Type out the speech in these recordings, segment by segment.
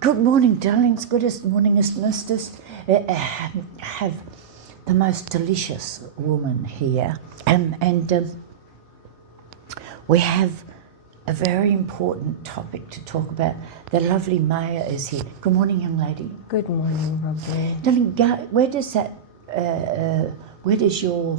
Good morning, darlings. Good morning, misters. Have the most delicious woman here, and we have a very important topic to talk about. The lovely Maya is here. Good morning, young lady. Good morning, Robyn. Darling, where does your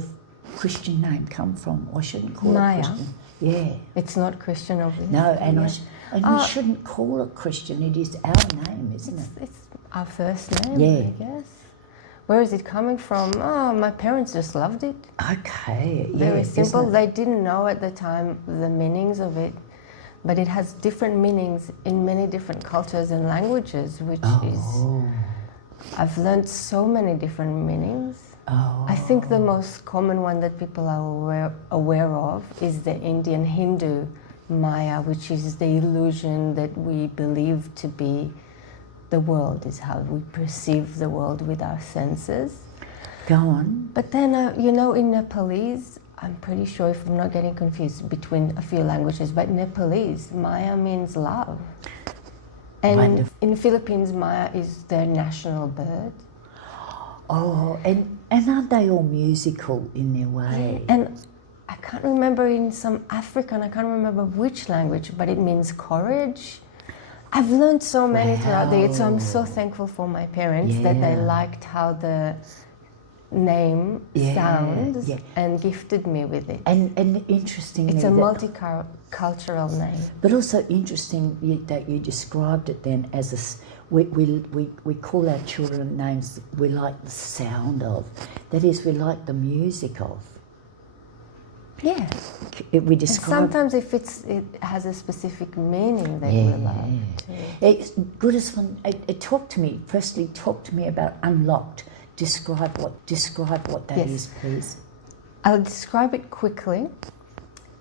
Christian name come from? Or I shouldn't call Maya. it Christian. Yeah. It's not Christian, obviously. No, and Yeah. we shouldn't call it Christian. It is our name, isn't it? It's our first name, Yeah. I guess. Where is it coming from? Oh, my parents just loved it. Okay. Very yeah, simple. isn't it? They didn't know at the time the meanings of it, but it has different meanings in many different cultures and languages, which is, I've learned so many different meanings. I think the most common one that people are aware of is the Indian Hindu Maya, which is the illusion that we believe to be the world, is how we perceive the world with our senses. Go on. But then, in Nepalese, I'm pretty sure, if I'm not getting confused between a few languages, but Nepalese, Maya means love. And Wonderful. in Philippines, Maya is their national bird. Oh, and aren't they all musical in their way? And I can't remember, in some African, I can't remember which language, but it means courage. I've learned so many throughout the years, so I'm so thankful for my parents that they liked how the name sounds and gifted me with it. And interestingly, It's a multicultural name. But also interesting that you described it then as we call our children names we like the sound of. That is, we like the music of. Yeah. We describe. And sometimes if it has a specific meaning that we love. It's good as fun. Talk to me. Firstly, talk to me about Unlocked. Describe what that is, please. I'll describe it quickly.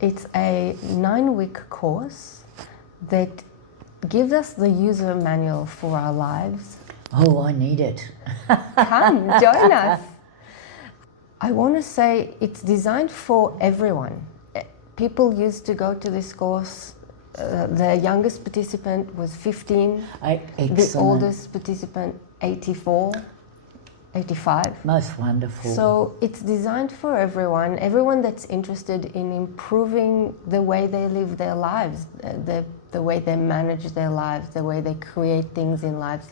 It's a 9-week course that gives us the user manual for our lives. Oh, I need it. Come, join us. I want to say it's designed for everyone. People used to go to this course. The youngest participant was 15. Excellent. The oldest participant, 84, 85. Most wonderful. So it's designed for everyone that's interested in improving the way they live their lives, the way they manage their lives, the way they create things in lives,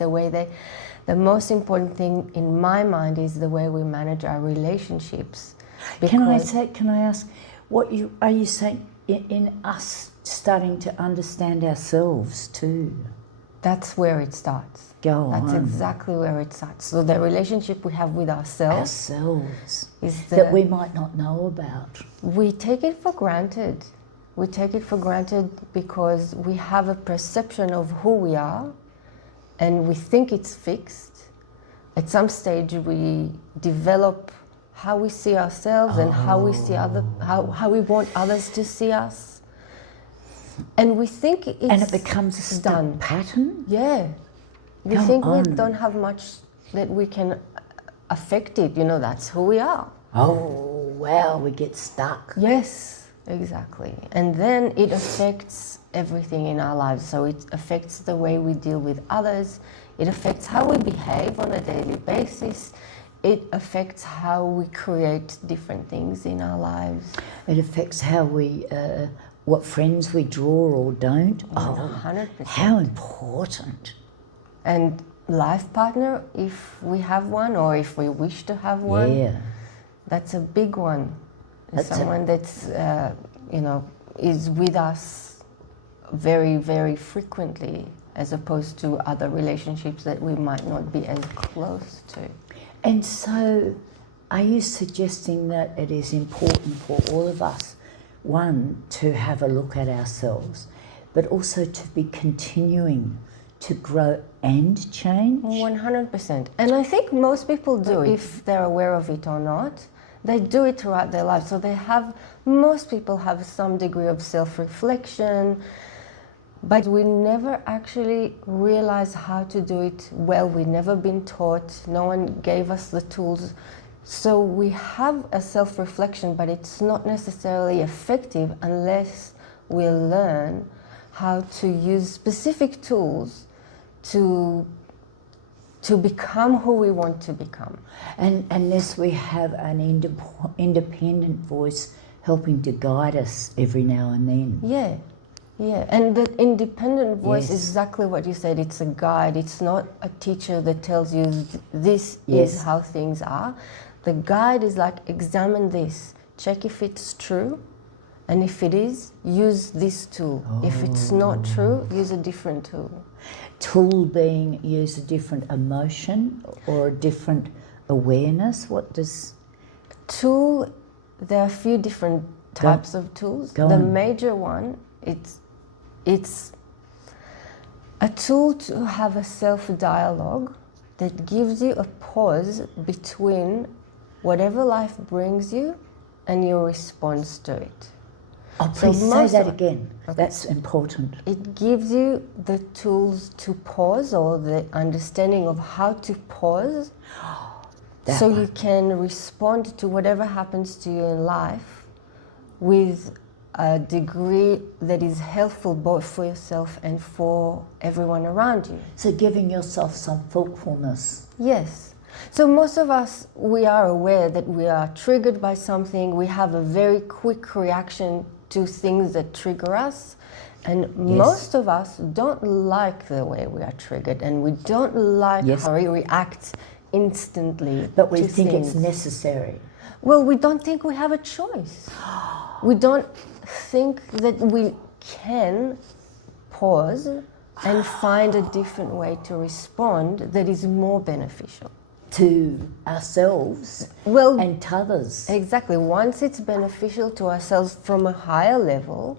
the most important thing in my mind is the way we manage our relationships. Can I ask, are you saying in us starting to understand ourselves too? That's where it starts. Go That's on. exactly where it starts. So the relationship we have with ourselves is that we might not know about. We take it for granted. We take it for granted because we have a perception of who we are and we think it's fixed. At some stage we develop how we see ourselves and how we see how we want others to see us. And we think it's and it becomes a stuck pattern? Yeah. We think we don't have much that we can affect it. That's who we are. Oh, wow, we get stuck. Yes, exactly. And then it affects everything in our lives. So it affects the way we deal with others. It affects how we behave on a daily basis. It affects how we create different things in our lives. It affects how we, what friends we draw or don't. 100%. How important. And life partner, if we have one or if we wish to have one. Yeah. That's a big one. Someone that's, is with us very, very frequently, as opposed to other relationships that we might not be as close to. And so, are you suggesting that it is important for all of us, one, to have a look at ourselves, but also to be continuing to grow and change? 100%. And I think most people do, if they're aware of it or not. They do it throughout their lives. So most people have some degree of self-reflection, but we never actually realize how to do it well. We've never been taught. No one gave us the tools. So we have a self-reflection, but it's not necessarily effective unless we learn how to use specific tools to become who we want to become. And unless we have an independent voice helping to guide us every now and then. Yeah, yeah. And the independent voice Yes. is exactly what you said. It's a guide. It's not a teacher that tells you this Yes. is how things are. The guide is like, examine this, check if it's true, and if it is, use this tool. If it's not true, use a different tool. Tool being use a different emotion or a different awareness. What does Tool, there are a few different types of tools. Go The on. major one, it's a tool to have a self-dialogue that gives you a pause between whatever life brings you and your response to it. Oh, So please say most that of- again. Okay. That's important. It gives you the tools to pause, or the understanding of how to pause, That so one. you can respond to whatever happens to you in life with a degree that is helpful both for yourself and for everyone around you. So giving yourself some thoughtfulness. Yes. So most of us, we are aware that we are triggered by something. We have a very quick reaction to things that trigger us. And most of us don't like the way we are triggered, and we don't like Yes. how we react instantly. But we to think things. it's necessary. Well, we don't think we have a choice. We don't think that we can pause and find a different way to respond that is more beneficial. To ourselves Well, and to others. exactly. Once it's beneficial to ourselves from a higher level,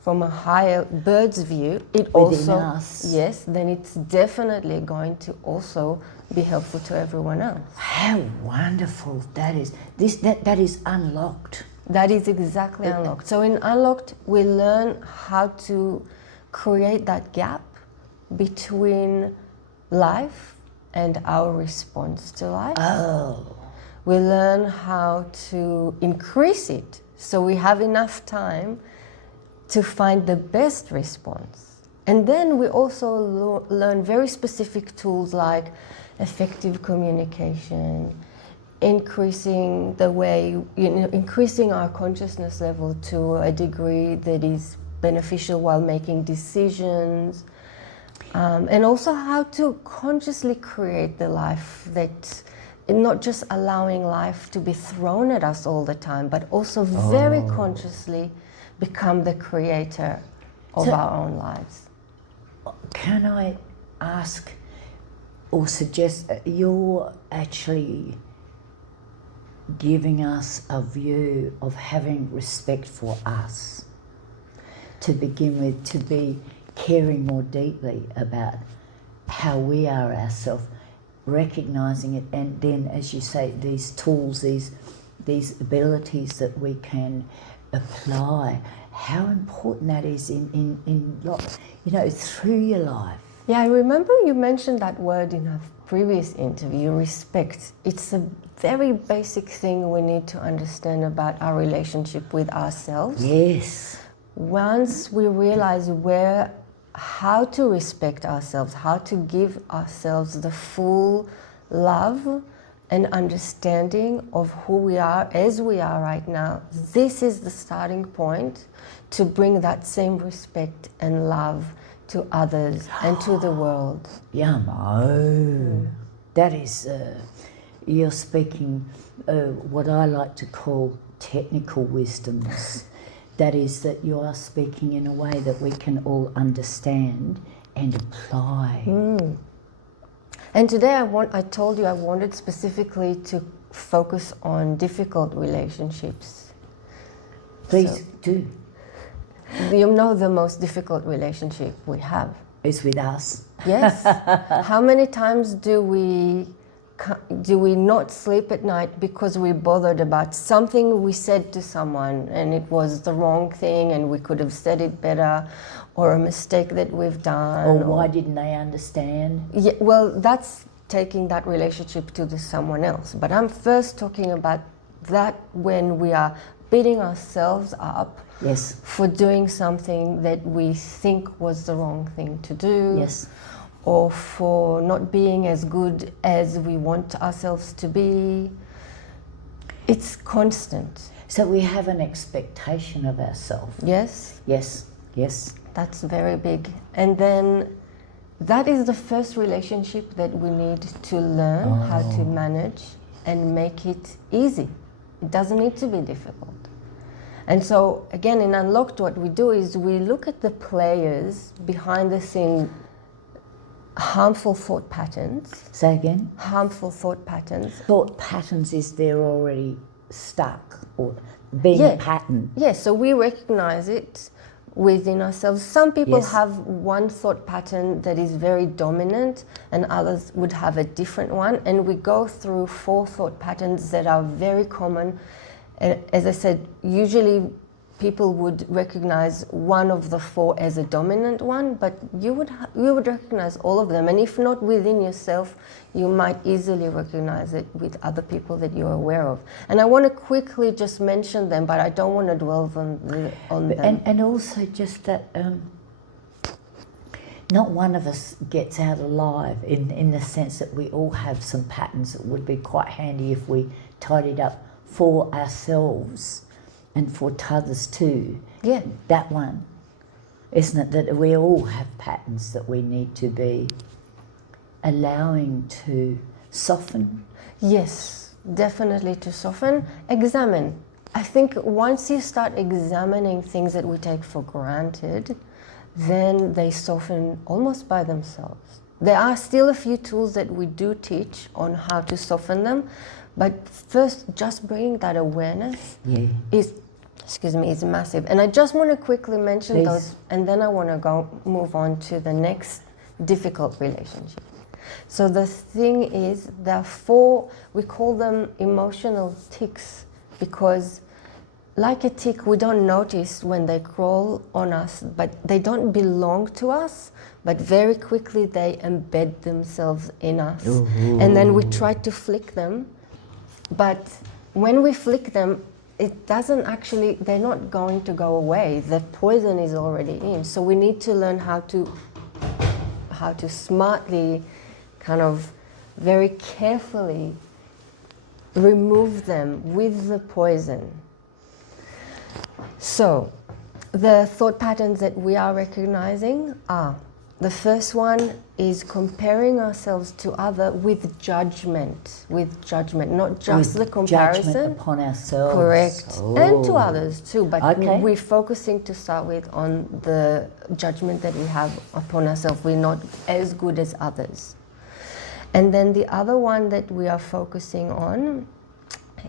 from a higher bird's view, it Within also, us. yes, then it's definitely going to also be helpful to everyone else. How wonderful that is. That is unlocked. That is exactly Unlocked. So in Unlocked, we learn how to create that gap between life and our response to life. Oh. We learn how to increase it so we have enough time to find the best response. And then we also learn very specific tools like effective communication, increasing the way, increasing our consciousness level to a degree that is beneficial while making decisions, and also how to consciously create the life that, not just allowing life to be thrown at us all the time, but also very consciously become the creator of So- our own lives. Can I ask or suggest you're actually giving us a view of having respect for us to begin with, to be caring more deeply about how we are ourselves, recognizing it, and then, as you say, these tools, these abilities that we can apply, how important that is in through your life. Yeah, I remember you mentioned that word in a previous interview, respect. It's a very basic thing we need to understand about our relationship with ourselves. Yes. Once we realize how to respect ourselves, how to give ourselves the full love and understanding of who we are as we are right now, this is the starting point to bring that same respect and love to others and to the world. Yum. Oh, that is, you're speaking what I like to call technical wisdoms. That is, that you are speaking in a way that we can all understand and apply. And today I told you I wanted specifically to focus on difficult relationships. Please do. You know the most difficult relationship we have. It's with us. Yes. How many times do we not sleep at night because we're bothered about something we said to someone and it was the wrong thing and we could have said it better, or a mistake that we've done? Or why didn't they understand? Yeah, well, that's taking that relationship to someone else. But I'm first talking about that when we are beating ourselves up Yes. for doing something that we think was the wrong thing to do. Yes. or for not being as good as we want ourselves to be. It's constant. So we have an expectation of ourselves. Yes, Yes, yes. that's very big. And then that is the first relationship that we need to learn how to manage and make it easy. It doesn't need to be difficult. And so again, in Unlocked, what we do is we look at the players behind the scene, harmful thought patterns. Say again? Harmful thought patterns. Thought patterns is they're already stuck or being a pattern. Yes, so we recognize it within ourselves. Some people Yes. have one thought pattern that is very dominant and others would have a different one. And we go through 4 thought patterns that are very common. As I said, usually people would recognize one of the 4 as a dominant one, but you would recognize all of them. And if not within yourself, you might easily recognize it with other people that you're aware of. And I want to quickly just mention them, but I don't want to dwell on them. And also just that not one of us gets out alive in the sense that we all have some patterns that would be quite handy if we tidied up for ourselves and for others too. Yeah. That one, isn't it? That we all have patterns that we need to be allowing to soften. Yes, definitely to soften. Examine. I think once you start examining things that we take for granted, then they soften almost by themselves. There are still a few tools that we do teach on how to soften them, but first, just bringing that awareness is massive. And I just want to quickly mention those, and then I want to move on to the next difficult relationship. So the thing is, there are 4, we call them emotional ticks, because like a tick, we don't notice when they crawl on us, but they don't belong to us, but very quickly they embed themselves in us. And then we try to flick them, but when we flick them, it doesn't actually, they're not going to go away. The poison is already in. So we need to learn how to smartly, kind of very carefully remove them with the poison. So the thought patterns that we are recognizing are, the first one is comparing ourselves to other with judgment, not just the comparison. Judgment upon ourselves. Correct. And to others too, but we're focusing to start with on the judgment that we have upon ourselves. We're not as good as others. And then the other one that we are focusing on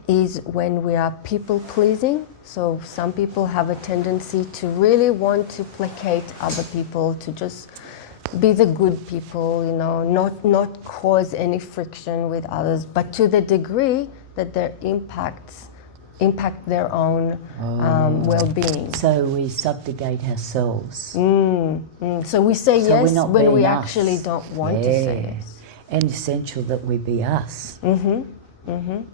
is when we are people pleasing. So some people have a tendency to really want to placate other people, to just be the good people, you know, not cause any friction with others, but to the degree that their impact their own well-being. So we subjugate ourselves. So we say yes when we actually don't want to say yes. And essential that we be us. Go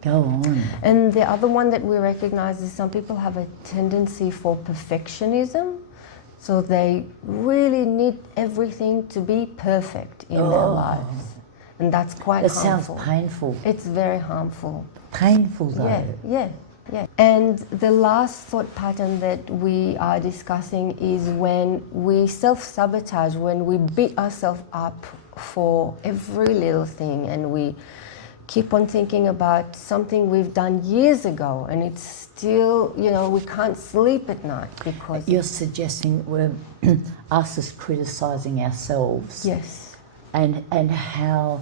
on. And the other one that we recognize is some people have a tendency for perfectionism. So they really need everything to be perfect in their lives. And that's quite harmful. That sounds painful. It's very harmful. Painful though. Yeah. And the last thought pattern that we are discussing is when we self-sabotage, when we beat ourselves up for every little thing, and we keep on thinking about something we've done years ago, and it's still, you know, we can't sleep at night because... You're suggesting we're us as criticising ourselves. Yes. And how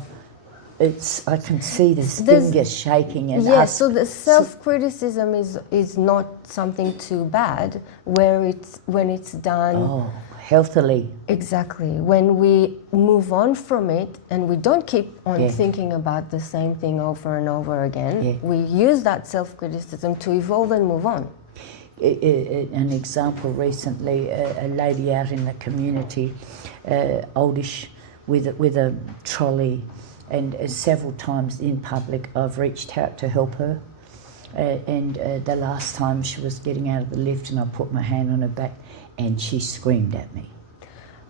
it's, I can see the fingers shaking and yes, so the self-criticism is not something too bad when it's done... healthily. Exactly. When we move on from it and we don't keep on thinking about the same thing over and over again, we use that self-criticism to evolve and move on. An example recently, a lady out in the community, oldish, with a trolley, and several times in public I've reached out to help her. And the last time she was getting out of the lift and I put my hand on her back, and she screamed at me.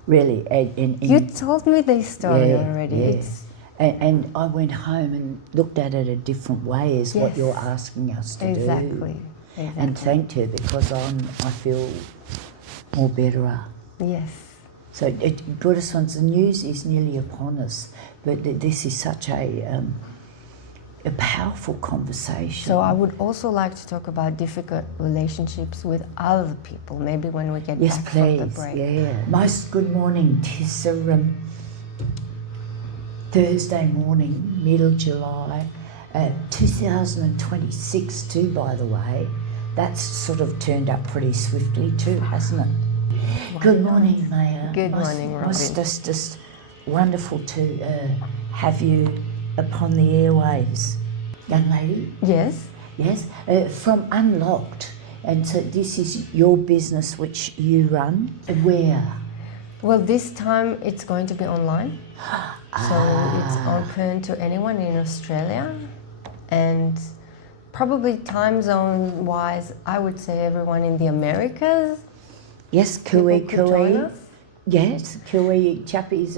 really. You told me this story already. Yeah. It's, And I went home and looked at it a different way, is what Yes. you're asking us to do. exactly. And thanked her, because I feel more betterer. Yes. So, Goddess ones, the news is nearly upon us, but this is such a powerful conversation. So I would also like to talk about difficult relationships with other people, maybe when we get Yes, back from the please. break. Yeah. Most good morning. Tis a Thursday morning, middle July, 2026 too, by the way. That's sort of turned up pretty swiftly too, hasn't it? Good morning, Maya. Good morning, Robyn. Just wonderful to have you upon the airwaves. Young lady? Yes. Yes, from Unlocked. And so this is your business which you run. Where? Well, this time it's going to be online. So it's open to anyone in Australia, and probably time zone wise, I would say everyone in the Americas. Yes, People could join us. Yes, Kiwi chappies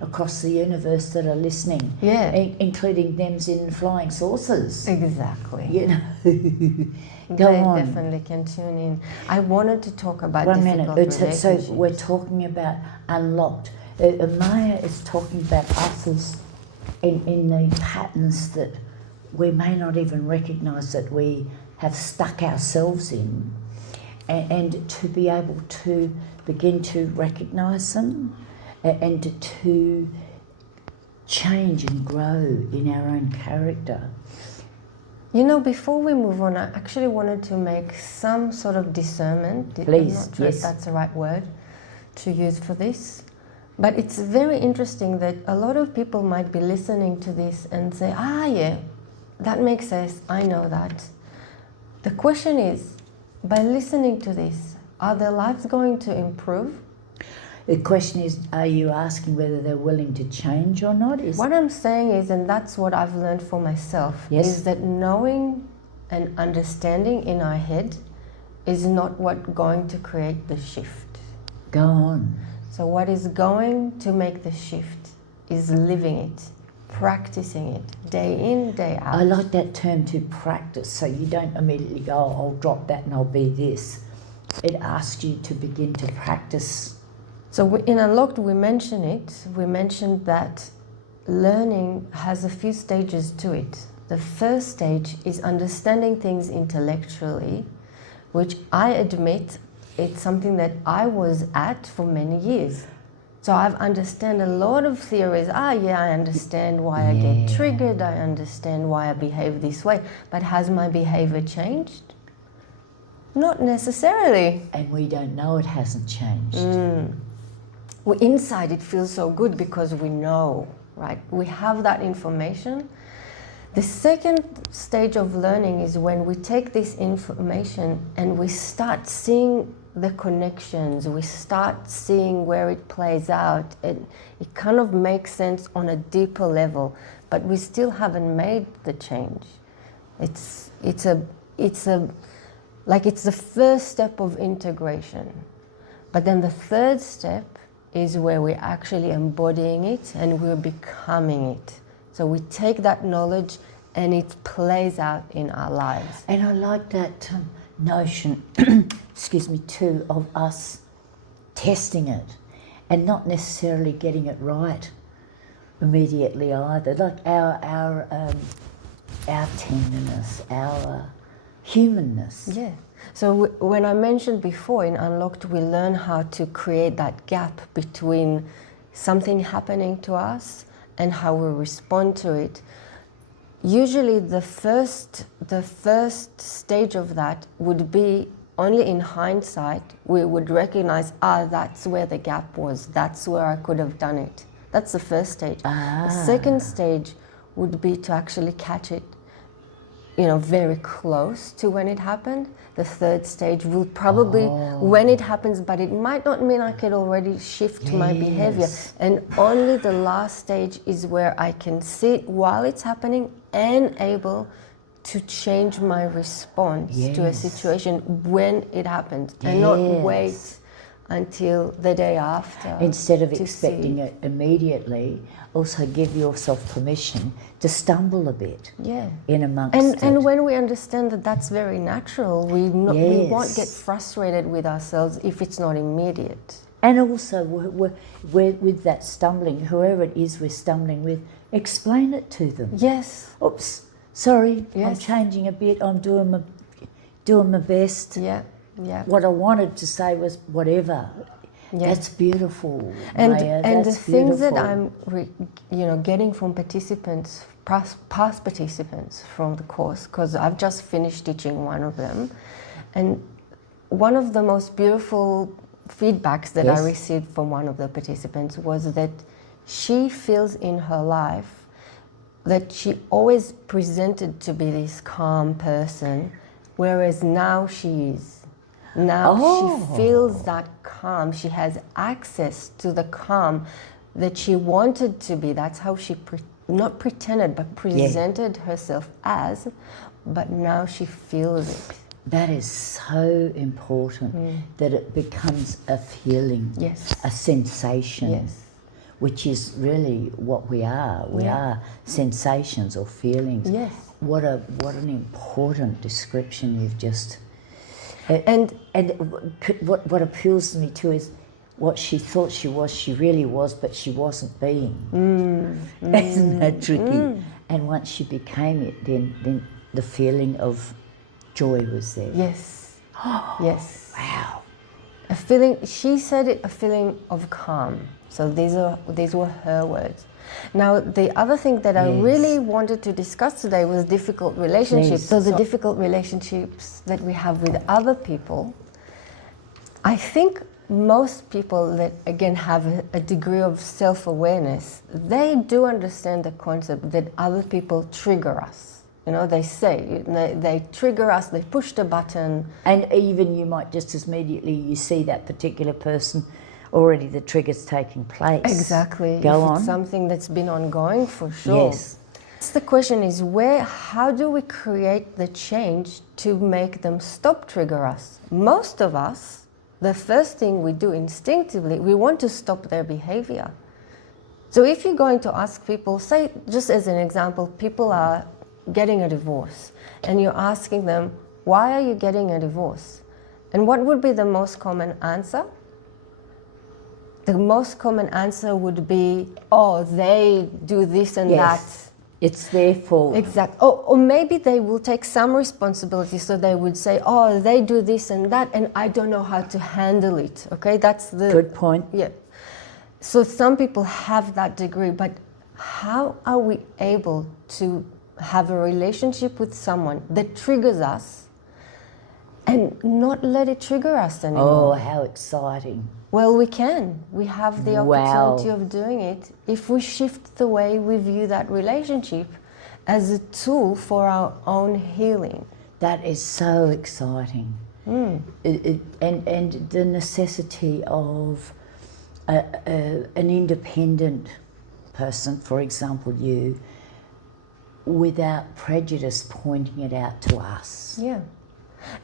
across the universe that are listening. Yeah. Including thems in flying saucers. Exactly. You know. Go They on. definitely can tune in. I wanted to talk about 1 difficult minute. So relationships. we're talking about Unlocked. Maya is talking about us as in the patterns that we may not even recognise that we have stuck ourselves in, and to be able to begin to recognise them and to change and grow in our own character. You know, before we move on, I actually wanted to make some sort of discernment. Please, I'm not sure yes. if that's the right word to use for this. But it's very interesting that a lot of people might be listening to this and say, yeah, that makes sense, I know that. The question is, by listening to this, are their lives going to improve? The question is, are you asking whether they're willing to change or not? What I'm saying is, and that's what I've learned for myself, Yes. is that knowing and understanding in our head is not what's going to create the shift. Go on. So what is going to make the shift is living it, practicing it, day in, day out. I like that term, to practice, so you don't immediately go, I'll drop that and I'll be this. It asks you to begin to practice. So in Unlocked, we mention it. We mentioned that learning has a few stages to it. The first stage is understanding things intellectually, which I admit it's something that I was at for many years. So I've understand a lot of theories. I understand why I get triggered. I understand why I behave this way. But has my behavior changed? Not necessarily. And we don't know it hasn't changed. Well, inside it feels so good because we know, right? We have that information. The second stage of learning is when we take this information and we start seeing the connections, we start seeing where it plays out. It kind of makes sense on a deeper level, but we still haven't made the change. It's the first step of integration. But then the third step is where we're actually embodying it and we're becoming it. So we take that knowledge and it plays out in our lives. And I like that notion, excuse me, too, of us testing it and not necessarily getting it right immediately either. Like our tenderness, our humanness. Yeah. So when I mentioned before in Unlocked, we learn how to create that gap between something happening to us and how we respond to it. Usually the first stage of that would be only in hindsight, we would recognize, that's where the gap was. That's where I could have done it. That's the first stage. The second stage would be to actually catch it, very close to when it happened. The third stage will probably when it happens, but it might not mean I could already shift my behavior. And only the last stage is where I can see it while it's happening and able to change my response to a situation when it happens and not wait until the day after. Instead of to expecting see. it immediately, also give yourself permission to stumble a bit Yeah. in amongst it. And when we understand that that's very natural, we won't get Yes. frustrated with ourselves if it's not immediate. And also, we're with that stumbling, whoever it is we're stumbling with, explain it to them. Yes. Oops, sorry, I'm Yes. changing a bit, I'm doing my best. Yeah. Yeah. What I wanted to say was whatever. Yeah. That's beautiful, And Maya, and the that's things that beautiful. I'm getting from participants, past participants from the course, because I've just finished teaching one of them, and one of the most beautiful feedbacks that Yes. I received from one of the participants was that she feels in her life that she always presented to be this calm person, whereas now she is. Now she feels that calm. She has access to the calm that she wanted to be. That's how she not pretended, but presented herself as, but now she feels it. That is so important, that it becomes a feeling, Yes. a sensation, Yes. which is really what we are. We are sensations or feelings. Yes. What an important description you've just. And what appeals to me too is what she thought she was, she really was, but she wasn't being. Isn't that tricky? And once she became it, then the feeling of joy was there. yes. Yes. Wow. A feeling, she said it, a feeling of calm. So these were her words. Now, the other thing that I really wanted to discuss today was difficult relationships. Please. So the difficult relationships that we have with other people, I think most people that, again, have a degree of self-awareness, they do understand the concept that other people trigger us. You know, they say, they trigger us, they push the button. And even you might just as immediately you see that particular person, already the trigger's taking place. Exactly. Go If on. it's something that's been ongoing for sure. Yes. The question is how do we create the change to make them stop trigger us? Most of us, the first thing we do instinctively, we want to stop their behavior. So if you're going to ask people, say, just as an example, people are getting a divorce, and you're asking them, why are you getting a divorce? And what would be the most common answer? The most common answer would be, oh, they do this and that. It's their fault. Exactly. Or maybe they will take some responsibility, so they would say, oh, they do this and that, and I don't know how to handle it. Okay, that's the... Good point. Yeah. So some people have that degree, but how are we able to have a relationship with someone that triggers us and not let it trigger us anymore? Oh, how exciting. Well, we can. We have the opportunity of doing it if we shift the way we view that relationship as a tool for our own healing. That is so exciting. And the necessity of an independent person, for example you, without prejudice pointing it out to us. Yeah.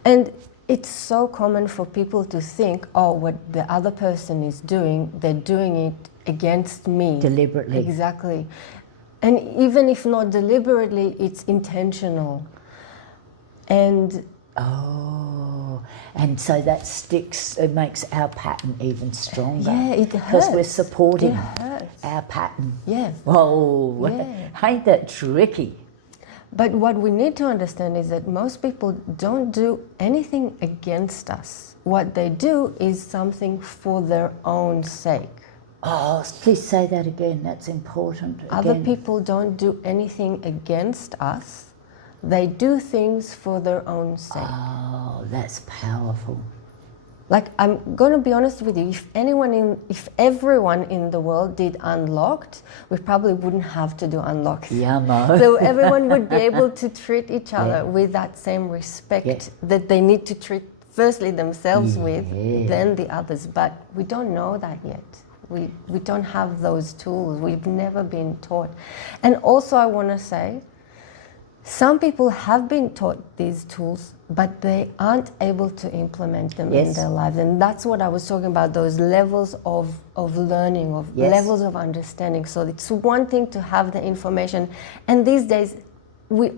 And it's so common for people to think, oh, what the other person is doing, they're doing it against me. Deliberately. Exactly. And even if not deliberately, it's intentional. And and so that sticks, it makes our pattern even stronger. yeah, it hurts. Because we're supporting It hurts. our pattern. Yeah. Whoa, Yeah. ain't that tricky? But what we need to understand is that most people don't do anything against us. What they do is something for their own sake. Oh, please say that again, that's important. Other Again. people don't do anything against us. They do things for their own sake. Oh, that's powerful. Like, I'm going to be honest with you, if everyone in the world did Unlocked, we probably wouldn't have to do Unlocked. Yummo. So everyone would be able to treat each other with that same respect that they need to treat firstly themselves with, then the others. But we don't know that yet. We don't have those tools. We've never been taught. And also I want to say some people have been taught these tools, but they aren't able to implement them in Yes. their lives. And that's what I was talking about, those levels of learning, of Yes. levels of understanding. So it's one thing to have the information. And these days, we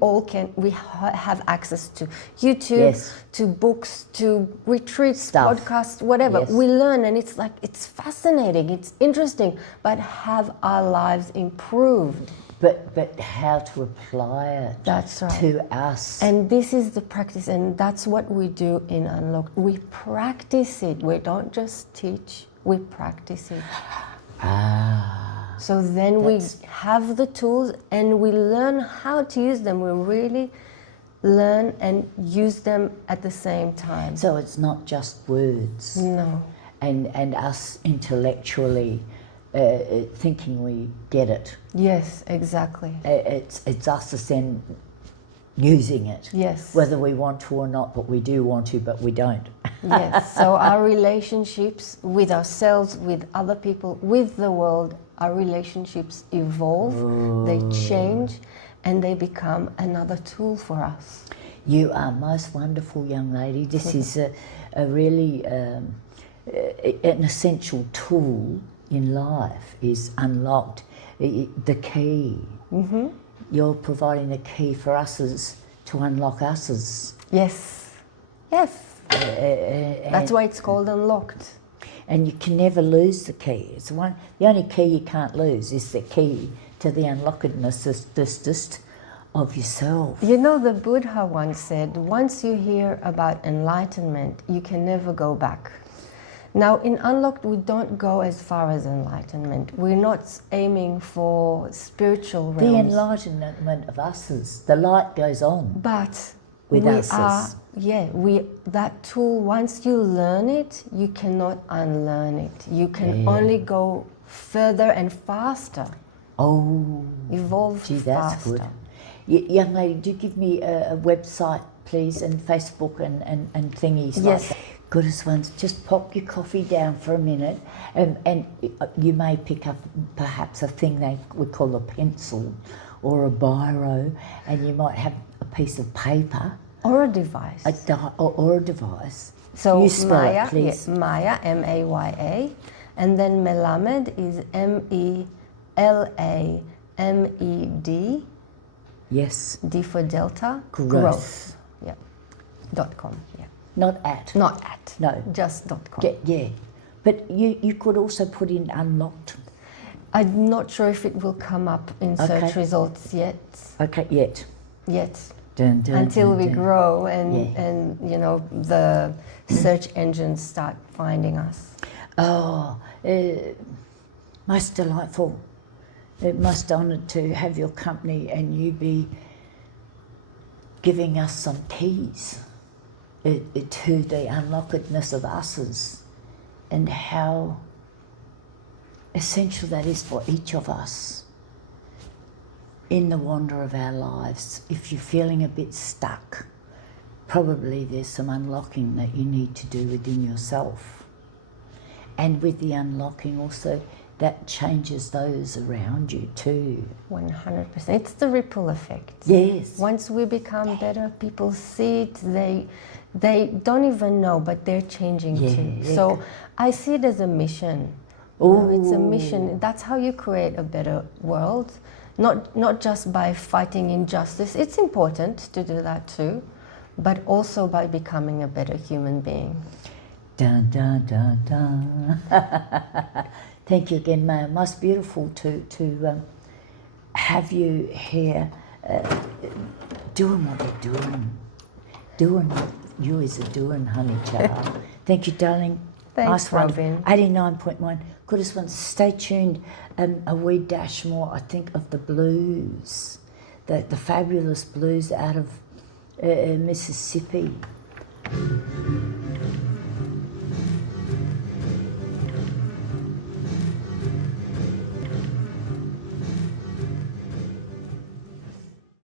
have access to YouTube, Yes. to books, to retreats, Stuff. podcasts, whatever. Yes. We learn, and it's like, it's fascinating, it's interesting, but have our lives improved? But how to apply it That's right. to us. And this is the practice, and that's what we do in Unlocked. We practice it. We don't just teach, we practice it. So then we have the tools and we learn how to use them. We really learn and use them at the same time. So it's not just words. No. And us intellectually thinking we get it. Yes, exactly. It's us as then using it. Yes. Whether we want to or not, but we do want to, but we don't. Yes. So our relationships with ourselves, with other people, with the world, our relationships evolve, they change, and they become another tool for us. You are most wonderful, young lady. This is a really an essential tool in life, is Unlocked. The key. Mm-hmm. You're providing the key for us to unlock us. Yes. Yes. That's why it's called Unlocked. And you can never lose the key. It's the only key you can't lose is the key to the unlockedness of yourself. You know, the Buddha once said, once you hear about enlightenment, you can never go back. Now, in Unlocked, we don't go as far as enlightenment. We're not aiming for spiritual realms. The enlightenment of us, the light goes on. But with we us. that tool, once you learn it, you cannot unlearn it. You can only go further and faster. Oh, evolve gee, that's faster. good. Young lady, do give me a website, please, and Facebook and thingies like Yes. that. Goodest ones, just pop your coffee down for a minute, and you may pick up perhaps a thing we call a pencil or a biro, and you might have a piece of paper. Or a device. Or a device. So you spell Maya, it, please. Maya, M-A-Y-A, and then Melamed is M-E-L-A-M-E-D. Yes. D for Delta. Growth. Yeah. .com. Yeah. Not at. Not at. No. Just .com. Yeah. But you could also put in Unlocked. I'm not sure if it will come up in search results yet. Okay, yet. Dun, dun, Until dun, we dun. grow and you know the search engines start finding us. Oh, most delightful. Most honoured to have your company and you be giving us some keys to the unlockedness of us and how essential that is for each of us in the wander of our lives. If you're feeling a bit stuck, probably there's some unlocking that you need to do within yourself. And with the unlocking also, that changes those around you too. 100%. It's the ripple effect. Yes. Once we become better, people see it, they don't even know, but they're changing too. Yeah. So I see it as a mission. You know, it's a mission. That's how you create a better world. Not just by fighting injustice. It's important to do that too, but also by becoming a better human being. Dun, dun, dun, dun. Thank you again, Maya. Most beautiful to have you here doing what you're doing what you is a doing, honey child. Thank you, darling. Thanks, nice one. Robyn. 89.1. Goodest one. Stay tuned. A wee dash more, I think, of the blues, the fabulous blues out of Mississippi.